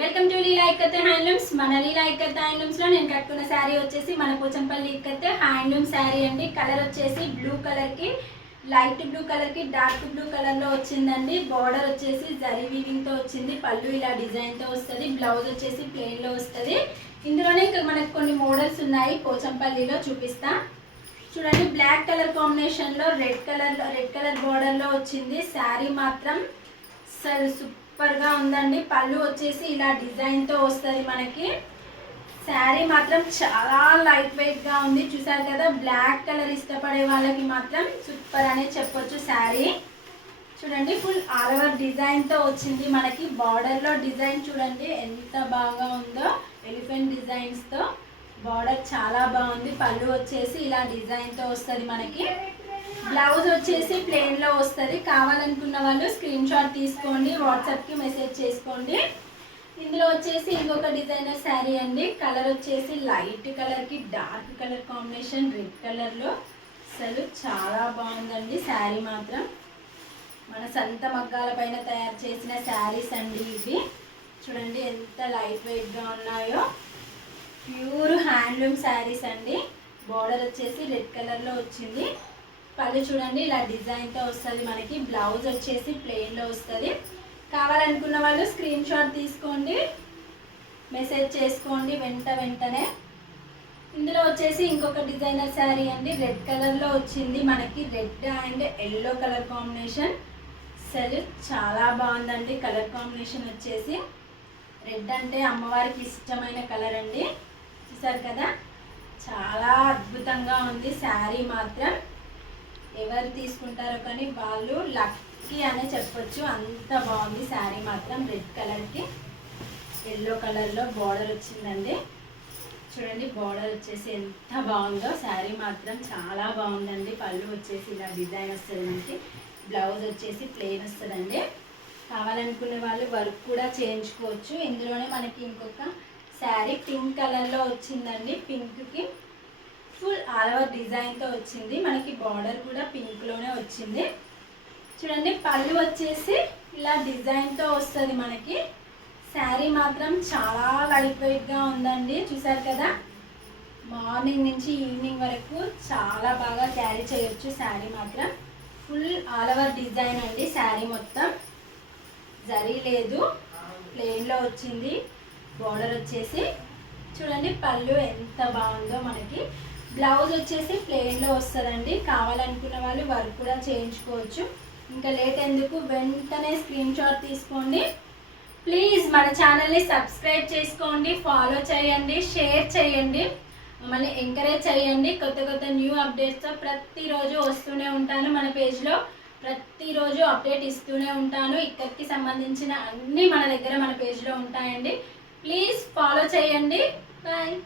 Welcome to Leela ikat handlooms. మన లీలా ikat handlooms లో నేను కట్టుకున్న శారీ వచ్చేసి మన పోచంపల్లి ఇక్కత్ హ్యాండ్లూమ్ శారీ అండి. కలర్ వచ్చేసి బ్లూ కలర్ కి, లైట్ బ్లూ కలర్ కి డార్క్ బ్లూ కలర్ లో వచ్చిందండి. బార్డర్ వచ్చేసి జరీ వీవింగ్ తో వచ్చింది. పళ్ళు ఇలా డిజైన్ తో వస్తుంది. బ్లౌజ్ వచ్చేసి ప్లెయిన్ లో వస్తుంది. ఇందులోనే ఇంకా మనకు కొన్ని మోడల్స్ ఉన్నాయి, పోచంపల్లిలో చూపిస్తా చూడండి. బ్లాక్ కలర్ కాంబినేషన్ లో రెడ్ కలర్ బార్డర్ లో వచ్చింది. శారీ మాత్రం సూపర్ గా ఉందండి. పళ్ళు వచ్చేసి ఇలా డిజైన్ తో వస్తుంది మనకి. శారీ మాత్రం చాలా లైట్ వెయిట్ గా ఉంది, చూసారు కదా. బ్లాక్ కలర్ ఇష్టపడే వాళ్ళకి మాత్రం సూపర్ అనే చెప్పొచ్చు. శారీ చూడండి, ఫుల్ ఆల్ ఓవర్ డిజైన్ తో వచ్చింది మనకి. బార్డర్ లో డిజైన్ చూడండి ఎంత బాగా ఉందో, ఎలిఫెంట్ డిజైన్స్ తో బార్డర్ చాలా బాగుంది. పళ్ళు వచ్చేసి ఇలా డిజైన్ తో వస్తుంది మనకి. బ్లౌజ్ వచ్చేసి ప్లెయిన్ లో వస్తుంది. కావాలనుకున్న వాళ్ళు స్క్రీన్ షాట్ తీసుకోండి, వాట్సాప్ కి మెసేజ్ చేసుకోండి. ఇందులో వచ్చేసి ఇంకొక డిజైనర్ శారీ అండి. కలర్ వచ్చేసి లైట్ కలర్ కి dark colour combination red colour లో. అసలు చాలా బాగుందండి శారీ మాత్రం. మన సొంత మగ్గాల పైన తయారు చేసిన శారీస్ అండి ఇవి. చూడండి ఎంత లైట్ వెయిట్ గా ఉన్నాయో. ప్యూర్ హ్యాండ్లూమ్ శారీస్ అండి. బార్డర్ వచ్చేసి రెడ్ కలర్ లో వచ్చింది. పళ్ళు చూడండి ఇలా డిజైన్ తో వస్తుంది మనకి. బ్లౌజ్ వచ్చేసి ప్లెయిన్ లో వస్తుంది. కావాలనుకున్న వాళ్ళు స్క్రీన్ షాట్ తీసుకోండి, మెసేజ్ చేసుకోండి వెంటనే. ఇందులో వచ్చేసి ఇంకొక డిజైనర్ శారీ అండి. రెడ్ కలర్ లో వచ్చింది మనకి. Red and yellow colour combination. అసలు చాలా బాగుందండి కలర్ కాంబినేషన్ వచ్చేసి. రెడ్ అంటే అమ్మవారికి ఇష్టమైన కలర్ అండి, చూసారు కదా. చాలా అద్భుతంగా ఉంది శారీ మాత్రం. ఎవరు తీసుకుంటారో కానీ వాళ్ళు లక్కీ అనే చెప్పొచ్చు, అంత బాగుంది శారీ మాత్రం. రెడ్ కలర్కి ఎల్లో కలర్లో బార్డర్ వచ్చిందండి. చూడండి బార్డర్ వచ్చేసి ఎంత బాగుందో. శారీ మాత్రం చాలా బాగుందండి. పళ్ళు వచ్చేసి ఇలా డిజైన్ వస్తుంది మనకి. బ్లౌజ్ వచ్చేసి ప్లెయిన్ వస్తుందండి. కావాలనుకునే వాళ్ళు వర్క్ కూడా చేయించుకోవచ్చు. ఇందులోనే మనకి ఇంకొక శారీ పింక్ కలర్లో వచ్చిందండి. పింక్కి ఫుల్ ఆల్ ఓవర్ డిజైన్తో వచ్చింది మనకి. బార్డర్ కూడా పింక్లోనే వచ్చింది. చూడండి పళ్ళు వచ్చేసి ఇలా డిజైన్తో వస్తుంది మనకి. శారీ మాత్రం చాలా లైట్ వెయిట్గా ఉందండి, చూసారు కదా. మార్నింగ్ నుంచి ఈవినింగ్ వరకు చాలా బాగా క్యారీ చేయొచ్చు శారీ మాత్రం. ఫుల్ ఆల్ ఓవర్ డిజైన్ అండి. శారీ మొత్తం జరీ లేదు, ప్లెయిన్లో వచ్చింది. బార్డర్ వచ్చేసి చూడండి పళ్ళు ఎంత బాగుందో మనకి. బ్లౌజ్ వచ్చేసి ప్లెయిన్లో వస్తుందండి. కావాలనుకున్న వాళ్ళు వర్క్ కూడా చేయించుకోవచ్చు. ఇంకా లేట్ ఎందుకు, వెంటనే స్క్రీన్ షాట్ తీసుకోండి. ప్లీజ్ మన ఛానల్ని సబ్స్క్రైబ్ చేసుకోండి, ఫాలో చేయండి, షేర్ చేయండి, మమ్మల్ని ఎంకరేజ్ చేయండి. కొత్త న్యూ అప్డేట్స్తో ప్రతిరోజు వస్తూనే ఉంటాను. మన పేజ్లో ప్రతిరోజు అప్డేట్ ఇస్తూనే ఉంటాను. ఇక్కడికి సంబంధించిన అన్నీ మన దగ్గర మన పేజ్లో ఉంటాయండి. ప్లీజ్ ఫాలో చేయండి. బాయ్.